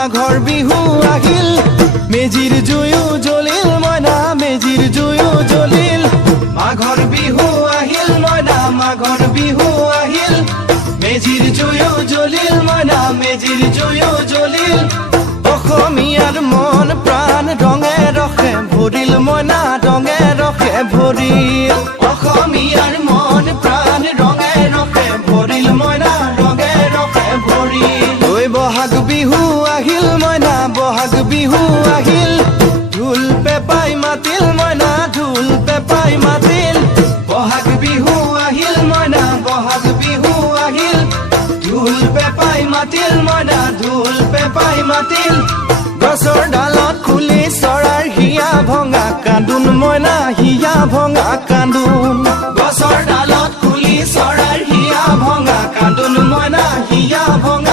মাঘৰ বিহু আহিল মেজিৰ জুয়ো জ্বলিল মইনা মেজিৰ জুয়ো জ্বলিল মাঘৰ বিহু আহিল মইনা মাঘৰ বিহু আহিল মেজিৰ জুয়ো জ্বলিল মইনা মেজিৰ জুয়ো জ্বলিল অসমীয়াৰ মন প্ৰাণ ৰঙে ৰখে ভৰিল মইনা ৰঙে ৰখে ভৰিল অসমীয়াৰ মন প্ৰাণ ৰঙে ৰখে ভৰিল মইনা ৰঙে ৰখে ভৰিল ঐ বহাগ বিহু আহিল মইনা বহাগ বিহু আহিল ঢোল পেপাই মাতিল মইনা ঢোল পেপাই মাতিল বহাগ বিহু আহিল মইনা বহাগ বিহু আহিল ঢোল পেপাই মাতিল মইনা ঢোল পেপাই মাতিল গছৰ ডালত খুলি চৰাৰ হিয়া ভঙা কান্দোন মইনা হিয়া ভঙা কান্দোন গছৰ ডালত খুলি চৰাৰ হিয়া ভঙা কান্দোন মইনা হিয়া ভঙা